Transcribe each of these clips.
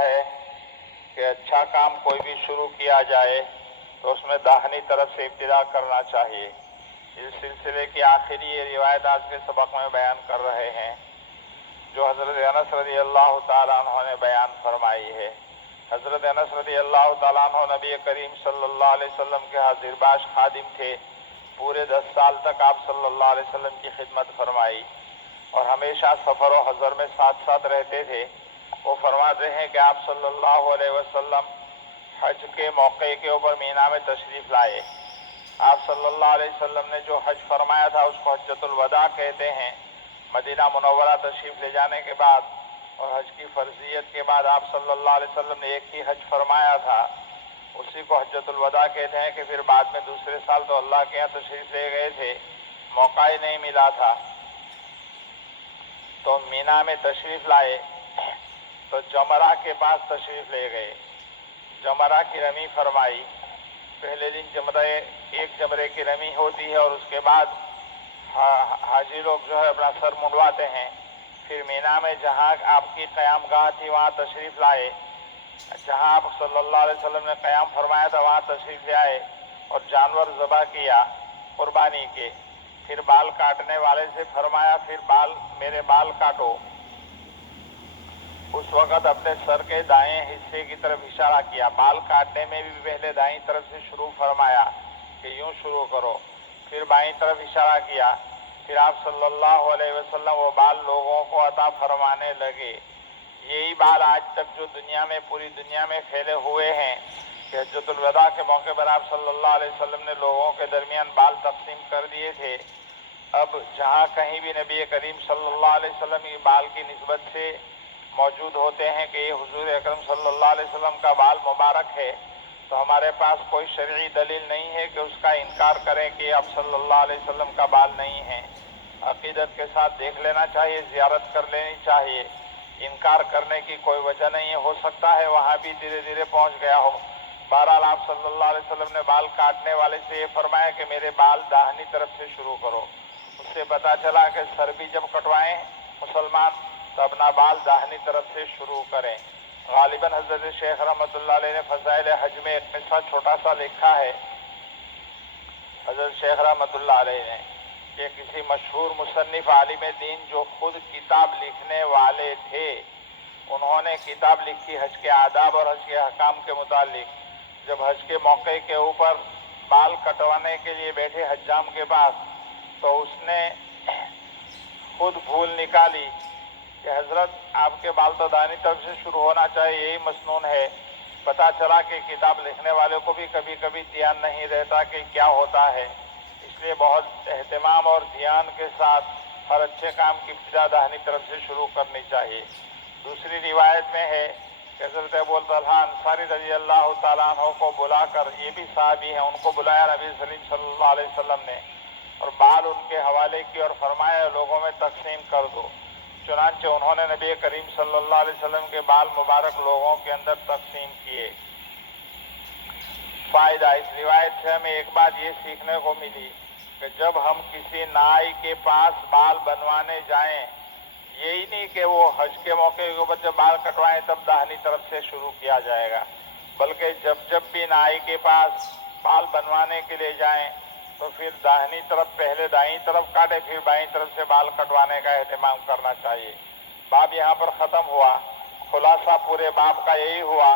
ہے کہ اچھا کام کوئی بھی شروع کیا جائے تو اس میں داہنی طرف سے ابتدا کرنا چاہیے۔ اس سلسلے کی آخری یہ روایت آج کے سبق میں بیان کر رہے ہیں جو حضرت انس رضی اللہ تعالیٰ عنہ نے بیان فرمائی ہے۔ حضرت انس رضی اللہ تعالیٰ عنہ نبی کریم صلی اللہ علیہ وسلم کے حاضر باش خادم تھے۔ پورے 10 سال تک آپ صلی اللہ علیہ وسلم کی خدمت فرمائی اور ہمیشہ سفر و حضر میں ساتھ ساتھ رہتے تھے۔ وہ فرماتے ہیں کہ آپ صلی اللہ علیہ وسلم حج کے موقع کے اوپر مینا میں تشریف لائے۔ آپ صلی اللہ علیہ وسلم نے جو حج فرمایا تھا اس کو حجۃ الوداع کہتے ہیں۔ مدینہ منورہ تشریف لے جانے کے بعد اور حج کی فرضیت کے بعد آپ صلی اللہ علیہ وسلم نے ایک ہی حج فرمایا تھا، اسی کو حجۃ الوداع کہتے ہیں کہ پھر بعد میں دوسرے سال تو اللہ کے یہاں تشریف لے گئے تھے، موقع ہی نہیں ملا تھا، تو مینا میں تشریف لائے تو جمرہ کے پاس تشریف لے گئے، جمرہ کی رمی فرمائی۔ پہلے دن ایک جمرے کی رمی ہوتی ہے اور اس کے بعد حاجی لوگ جو ہے اپنا سر منڈواتے ہیں۔ پھر مینا میں جہاں آپ کی قیام گاہ تھی وہاں تشریف لائے، جہاں آپ صلی اللہ علیہ وسلم نے قیام فرمایا تھا وہاں تشریف لے آئے اور جانور ذبح کیا قربانی کے۔ پھر بال کاٹنے والے سے فرمایا پھر میرے بال کاٹو۔ اس وقت اپنے سر کے دائیں حصے کی طرف اشارہ کیا۔ بال کاٹنے میں بھی پہلے دائیں طرف سے شروع فرمایا کہ یوں شروع کرو، پھر بائیں طرف اشارہ کیا۔ پھر آپ صلی اللہ علیہ وسلم وہ بال لوگوں کو عطا فرمانے لگے۔ یہی بال آج تک جو پوری دنیا میں پھیلے ہوئے ہیں کہ حجۃ الوداع کے موقع پر آپ صلی اللہ علیہ وسلم نے لوگوں کے درمیان بال تقسیم کر دیے تھے۔ اب جہاں کہیں بھی نبی کریم صلی اللہ علیہ وسلم کی بال کی نسبت سے موجود ہوتے ہیں کہ یہ حضور اکرم صلی اللہ علیہ وسلم کا بال مبارک ہے، تو ہمارے پاس کوئی شرعی دلیل نہیں ہے کہ اس کا انکار کریں کہ اب صلی اللہ علیہ وسلم کا بال نہیں ہے۔ عقیدت کے ساتھ دیکھ لینا چاہیے، زیارت کر لینی چاہیے، انکار کرنے کی کوئی وجہ نہیں ہے۔ ہو سکتا ہے وہاں بھی دھیرے دھیرے پہنچ گیا ہو۔ بہرحال آپ صلی اللہ علیہ وسلم نے بال کاٹنے والے سے یہ فرمایا کہ میرے بال داہنی طرف سے شروع کرو۔ اس سے پتہ چلا کہ سر بھی جب کٹوائیں مسلمان تو اپنا بال داہنی طرف سے شروع کریں۔ غالباً حضرت شیخ رحمۃ اللہ علیہ نے فضائل حج میں ایک قصہ چھوٹا سا لکھا ہے، حضرت شیخ رحمۃ اللہ علیہ نے، کہ کسی مشہور مصنف عالم دین جو خود کتاب لکھنے والے تھے، انہوں نے کتاب لکھی حج کے آداب اور حج کے احکام کے متعلق۔ جب حج کے موقع کے اوپر بال کٹوانے کے لیے بیٹھے حجام کے پاس تو اس نے خود بھول نکالی کہ حضرت آپ کے بال تو دائیں طرف سے شروع ہونا چاہیے، یہی مسنون ہے۔ پتہ چلا کہ کتاب لکھنے والے کو بھی کبھی کبھی دھیان نہیں رہتا کہ کیا ہوتا ہے، اس لیے بہت اہتمام اور دھیان کے ساتھ ہر اچھے کام کی ابتدا داہنی طرف سے شروع کرنی چاہیے۔ دوسری روایت میں ہے کہ حضرت ابو طلحہ انصاری رضی اللہ تعالیٰ عنہ کو بلا کر، یہ بھی صحابی ہیں، ان کو بلایا نبی صلی اللہ علیہ وسلم نے اور بال ان کے حوالے کی اور فرمایا لوگوں میں تقسیم کر دو۔ چنانچہ انہوں نے نبی کریم صلی اللہ علیہ وسلم کے بال مبارک لوگوں کے اندر تقسیم کیے۔ فائدہ، اس روایت سے ہمیں ایک بات یہ سیکھنے کو ملی کہ جب ہم کسی نائی کے پاس بال بنوانے جائیں، یہی نہیں کہ وہ حج کے موقع کے اوپر جب بال کٹوائیں تب داہنی طرف سے شروع کیا جائے گا، بلکہ جب بھی نائی کے پاس بال بنوانے کے لیے جائیں تو پھر داہنی طرف پہلے دائیں طرف کاٹے، پھر بائیں طرف سے بال کٹوانے کا اہتمام کرنا چاہیے۔ باب یہاں پر ختم ہوا۔ خلاصہ پورے باب کا یہی ہوا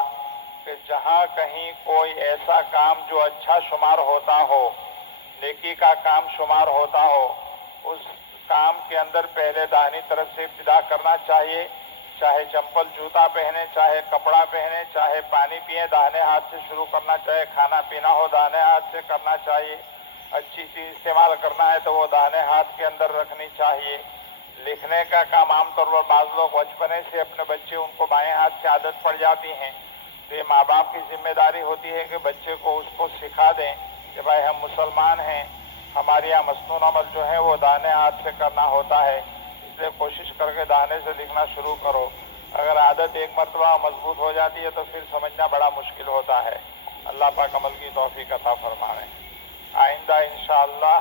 کہ جہاں کہیں کوئی ایسا کام جو اچھا شمار ہوتا ہو، نیکی کا کام شمار ہوتا ہو، اس کام کے اندر پہلے داہنی طرف سے ابتدا کرنا چاہیے۔ چاہے چمپل جوتا پہنے، چاہے کپڑا پہنے، چاہے پانی پیئیں داہنے ہاتھ سے شروع کرنا چاہیے، کھانا پینا ہو داہنے ہاتھ سے کرنا چاہیے، اچھی چیز استعمال کرنا ہے تو وہ داہنے ہاتھ کے اندر رکھنی چاہیے۔ لکھنے کا کام عام طور پر بعض لوگ بچپنے سے اپنے بچے ان کو بائیں ہاتھ سے عادت پڑ جاتی ہیں، تو یہ ماں باپ کی ذمہ داری ہوتی ہے کہ بچے کو اس کو سکھا دیں کہ بھائی ہم مسلمان ہیں، ہمارے یہاں مسنون عمل جو ہے وہ داہنے ہاتھ سے کرنا ہوتا ہے، اس لیے کوشش کر کے داہنے سے لکھنا شروع کرو۔ اگر عادت ایک مرتبہ مضبوط ہو جاتی ہے تو پھر سمجھنا بڑا مشکل ہوتا ہے۔ اللہ پاک عمل کی توفیق عطا فرمائے۔ آئندہ انشاءاللہ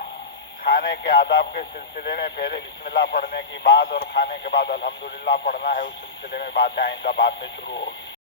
کھانے کے آداب کے سلسلے میں پہلے بسم اللہ پڑھنے کی بات اور کھانے کے بعد الحمدللہ پڑھنا ہے، اس سلسلے میں باتیں آئندہ بعد میں شروع ہوگی۔